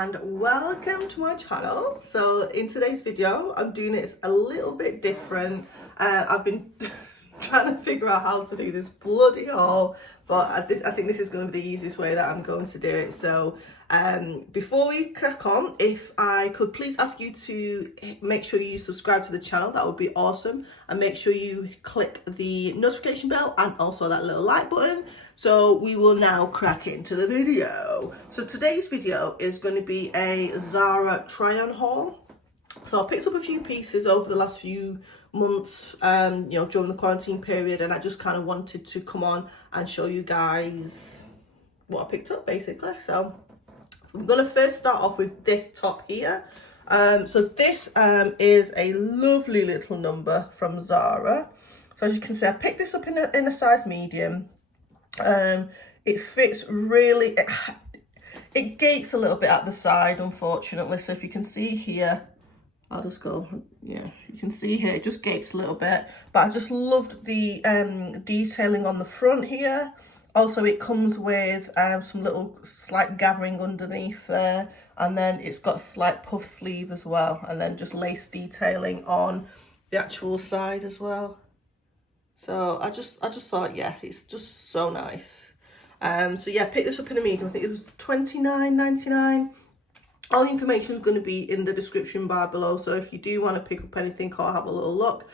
and welcome to my channel. So in today's video I'm doing it a little bit different. I've been trying to figure out how to do this bloody haul, but I think this is going to be the easiest way that I'm going to do it. So before we crack on, if I could please ask you to make sure you subscribe to the channel, that would be awesome, and make sure you click the notification bell and also that little like button. So we will now crack into the video. So today's video is going to be a Zara try-on haul. So I picked up a few pieces over the last few months, during the quarantine period, and I just kind of wanted to come on and show you guys what I picked up basically. So I'm gonna first start off with this top here. So this is a lovely little number from Zara. So as you can see, I picked this up in a size medium. It fits really, it gapes a little bit at the side, unfortunately. So if you can see here, I'll just go, yeah, you can see here, it just gapes a little bit, but I just loved the detailing on the front here. Also, it comes with some little slight gathering underneath there, and then it's got a slight puff sleeve as well, and then just lace detailing on the actual side as well. So I just thought, yeah, it's just so nice. So yeah, I picked this up in a medium. I think it was $29.99. All the information is going to be in the description bar below, so if you do want to pick up anything or have a little look,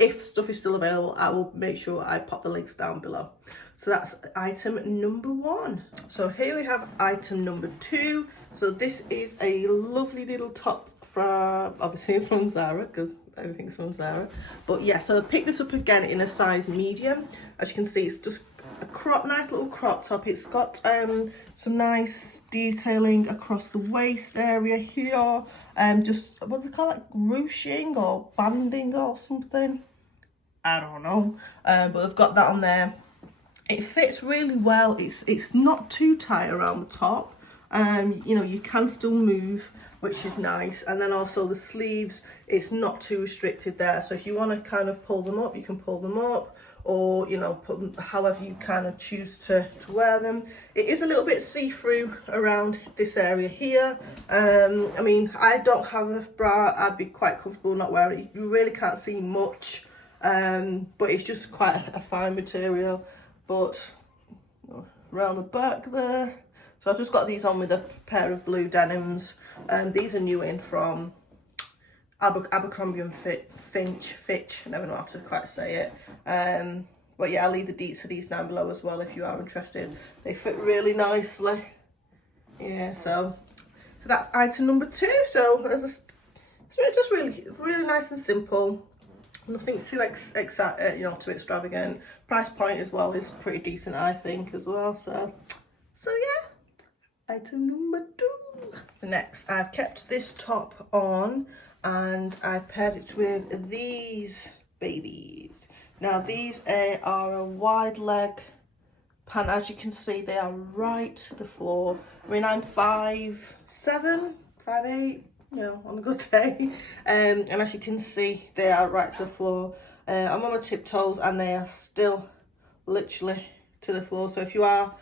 if stuff is still available, I will make sure I pop the links down below. So that's item number one. So here we have item number two. So this is a lovely little top from, obviously from Zara, because everything's from Zara. But yeah, so I picked this up again in a size medium. As you can see, it's just a nice little crop top. It's got some nice detailing across the waist area here. Just, what do they call it? Ruching or banding or something? I don't know. But they've got that on there. It fits really well. It's not too tight around the top. You can still move, which is nice. And then also the sleeves, it's not too restricted there. So if you want to kind of pull them up, you can pull them up, or put them however you kind of choose to wear them. It is a little bit see-through around this area here. I mean, I don't have a bra. I'd be quite comfortable not wearing it. You really can't see much, but it's just quite a fine material. But around the back there, so I've just got these on with a pair of blue denims. These are new in from Abercrombie and Fitch, I never know how to quite say it. But yeah, I'll leave the deets for these down below as well if you are interested. They fit really nicely. Yeah, so that's item number two. So it's just really nice and simple. Nothing too too extravagant. Price point as well is pretty decent, I think, as well. So yeah, item number two. Next, I've kept this top on, and I've paired it with these babies. Now these are a wide leg pant. As you can see, they are right to the floor. I mean, I'm 5'7", 5'8", on a good day. And as you can see, they are right to the floor. I'm on my tiptoes and they are still literally to the floor. So if you are,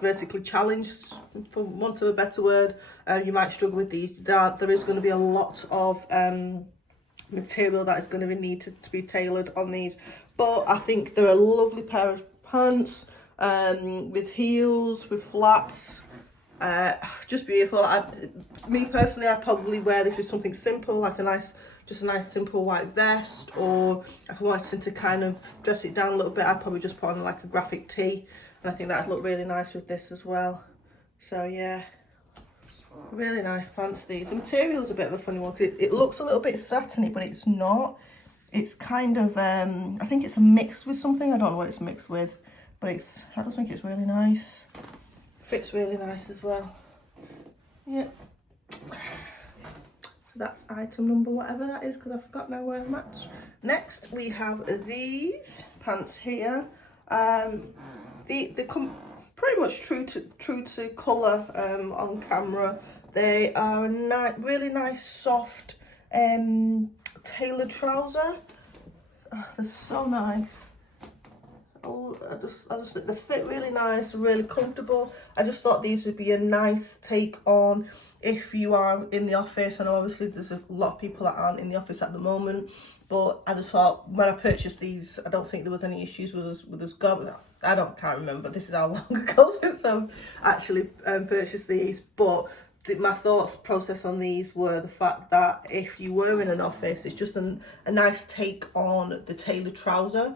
vertically challenged, for want of a better word, you might struggle with these. There is going to be a lot of material that is going to need to be tailored on these, but I think they're a lovely pair of pants, with heels, with flats. Just beautiful. Me personally, I'd probably wear this with something simple, like a nice simple white vest, or if I wanted to kind of dress it down a little bit, I'd probably just put on like a graphic tee. And I think that'd look really nice with this as well. So yeah, really nice pants these. The material's a bit of a funny one, because it looks a little bit satiny, but it's not. It's kind of, I think it's mixed with something. I don't know what it's mixed with, but I just think it's really nice. Fits really nice as well. Yeah. So that's item number whatever that is, because I forgot now where I'm at. Next, we have these pants here. They come pretty much true to colour on camera. They are a really nice soft tailored trouser. Oh, they're so nice. Oh, I just think they fit really nice, really comfortable. I just thought these would be a nice take on if you are in the office. I know obviously there's a lot of people that aren't in the office at the moment, but I just thought when I purchased these, I don't think there was any issues with us going. Can't remember. This is how long ago since I've actually purchased these, but my thoughts process on these were the fact that if you were in an office, it's just a nice take on the tailored trouser,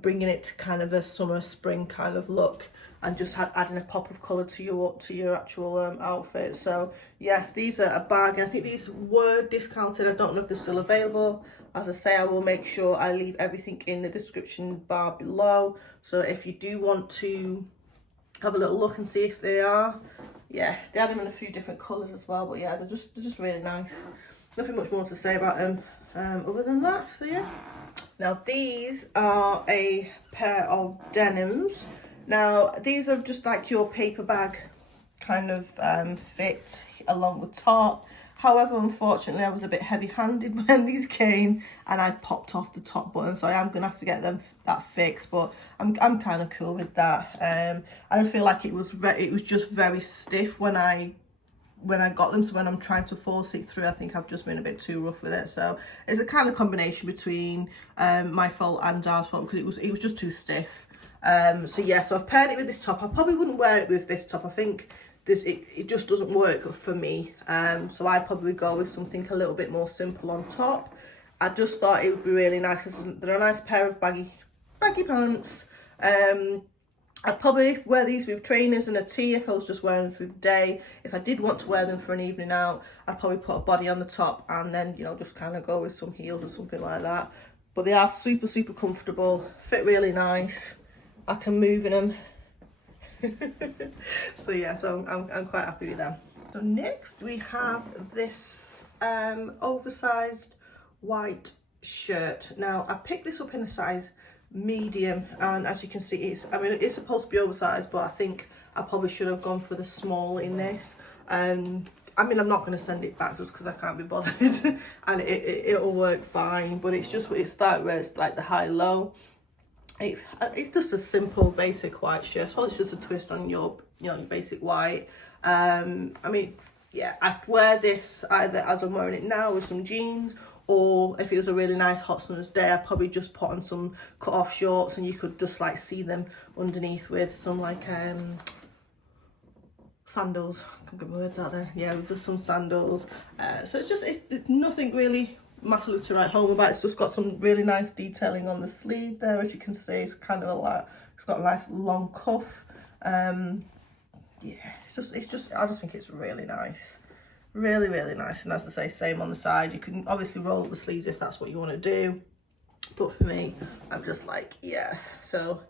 bringing it to kind of a summer spring kind of look, and just adding a pop of colour to your actual outfit. So yeah, these are a bag. I think these were discounted. I don't know if they're still available. As I say, I will make sure I leave everything in the description bar below, so if you do want to have a little look and see if they are. Yeah, they had them in a few different colours as well, but yeah, they're just really nice. Nothing much more to say about them other than that, so yeah. Now these are a pair of denims. Now these are just like your paper bag kind of fit along the top. However, unfortunately, I was a bit heavy-handed when these came, and I popped off the top button, so I am gonna have to get that fixed. But I'm kind of cool with that. I feel like it was just very stiff when I got them. So when I'm trying to force it through, I think I've just been a bit too rough with it. So it's a kind of combination between my fault and Zara's fault, because it was just too stiff. So yeah, so I've paired it with this top. I probably wouldn't wear it with this top. I think it just doesn't work for me, so I'd probably go with something a little bit more simple on top. I just thought it would be really nice because they're a nice pair of baggy pants. I'd probably wear these with trainers and a tee if I was just wearing them through the day. If I did want to wear them for an evening out, I'd probably put a body on the top and then, you know, just kind of go with some heels or something like that. But they are super comfortable, fit really nice. I can move in them. So yeah, so I'm quite happy with them. So next we have this oversized white shirt. Now I picked this up in a size medium, and as you can see, it's supposed to be oversized, but I think I probably should have gone for the small in this. I mean, I'm not going to send it back just because I can't be bothered, and it'll work fine. But it's that where it's like the high-low. It's just a simple basic white shirt. Well, it's just a twist on your your basic white. I mean, yeah, I'd wear this either as I'm wearing it now with some jeans, or if it was a really nice hot summer's day, I'd probably just put on some cut off shorts and you could just like see them underneath with some like sandals. I can't get my words out there. Yeah, it was just some sandals. So it's nothing really massively to write home about. It's just got some really nice detailing on the sleeve there, as you can see. It's kind of it's got a nice long cuff. Yeah, I just think it's really nice, really nice. And as I say, same on the side. You can obviously roll up the sleeves if that's what you want to do, but for me, I'm just like, yes. So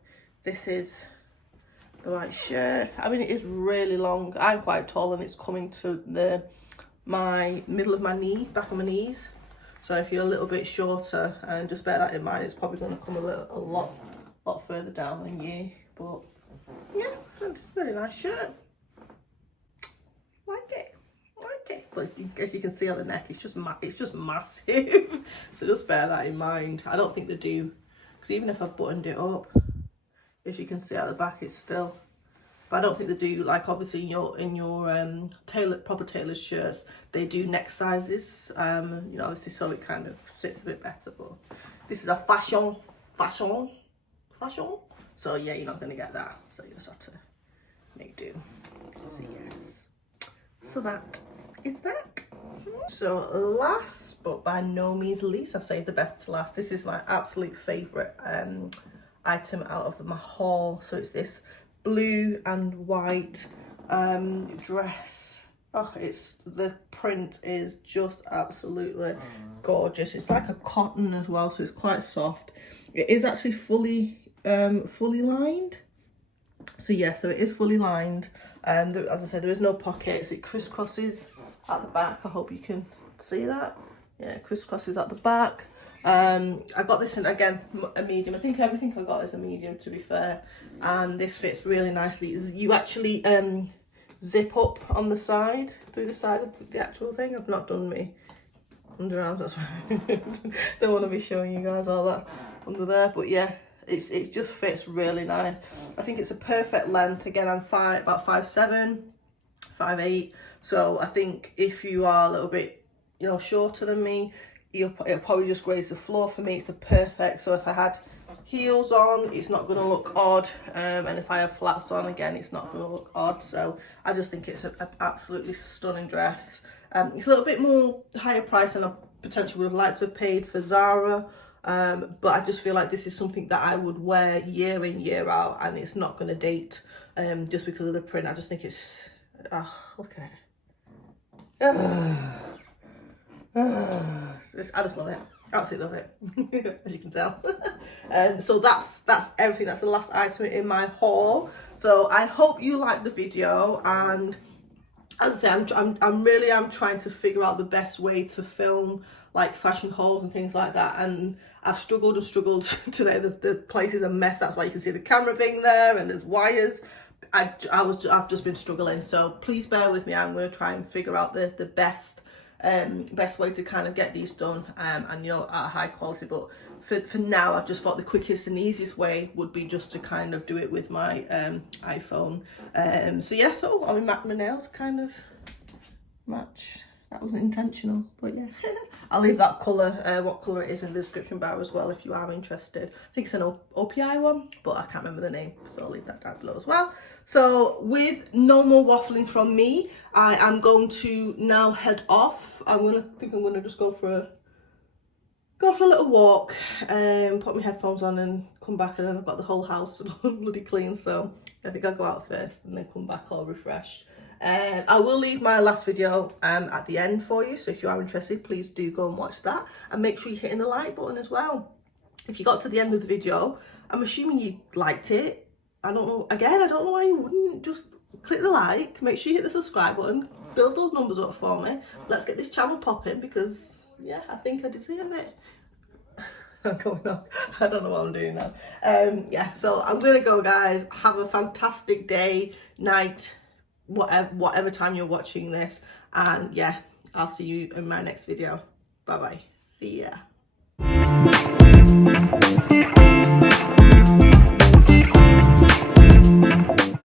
this is the white shirt. I mean, it is really long. I'm quite tall, and it's coming to my middle of my knee, back of my knees. So if you're a little bit shorter, and just bear that in mind, it's probably going to come a lot further down than you. But yeah, it's a very nice shirt. Like it. But as you can see on the neck, it's just massive. So just bear that in mind. I don't think they do, because even if I've buttoned it up, as you can see at the back, it's still. But I don't think they do, like obviously in your proper tailored shirts, they do neck sizes, obviously, so it kind of sits a bit better. But this is a fashion. So yeah, you're not gonna get that. So you just have to make do. So yes. So that is that. So last but by no means least, I've saved the best to last. This is my absolute favourite item out of my haul. So it's this blue and white dress. Oh, the print is just absolutely gorgeous. It's like a cotton as well, so it's quite soft. It is actually fully lined. So yeah, so it is fully lined. As I said, there is no pockets. It crisscrosses at the back. I hope you can see that. Yeah, it crisscrosses at the back. I got this in, again, a medium. I think everything I got is a medium, to be fair, and this fits really nicely. You actually zip up on the side, through the side of the actual thing. I've not done me underarms, that's why I don't want to be showing you guys all that under there, but yeah, it just fits really nice. I think it's a perfect length. Again, I'm about 5'7", 5'8", so I think if you are a little bit, you know, shorter than me, it'll probably just graze the floor for me. It's a perfect. So if I had heels on, it's not going to look odd, and if I have flats on, again, it's not going to look odd. So I just think it's an absolutely stunning dress. It's a little bit more higher price than I potentially would have liked to have paid for Zara, but I just feel like this is something that I would wear year in, year out, and it's not going to date just because of the print. I just think it's, look at it. I just love it. Absolutely love it, as you can tell. So that's everything. That's the last item in my haul. So I hope you liked the video, and as I say, I'm really trying to figure out the best way to film like fashion hauls and things like that, and I've struggled today. The place is a mess. That's why you can see the camera being there and there's wires. I've just been struggling, so please bear with me. I'm going to try and figure out the best way to kind of get these done, and you know, at a high quality. But for now, I've just thought the quickest and easiest way would be just to kind of do it with my iPhone. So yeah, so I mean, my nails kind of match. That wasn't intentional, but yeah. I'll leave that colour, what colour it is, in the description bar as well if you are interested. I think it's an O.P.I one, but I can't remember the name, so I'll leave that down below as well. So with no more waffling from me, I am going to now head off. I think I'm gonna just go for a little walk, put my headphones on and come back, and then I've got the whole house bloody clean, so I think I'll go out first and then come back all refreshed. I will leave my last video at the end for you, so if you are interested, please do go and watch that, and make sure you're hitting the like button as well. If you got to the end of the video, I'm assuming you liked it. I don't know why you wouldn't just click the like, make sure you hit the subscribe button, build those numbers up for me. Let's get this channel popping, because yeah, I think I deserve it. I'm going on. I don't know what I'm doing now. Yeah, so I'm gonna go, guys. Have a fantastic day, night, whatever time you're watching this, and yeah, I'll see you in my next video. Bye bye. See ya.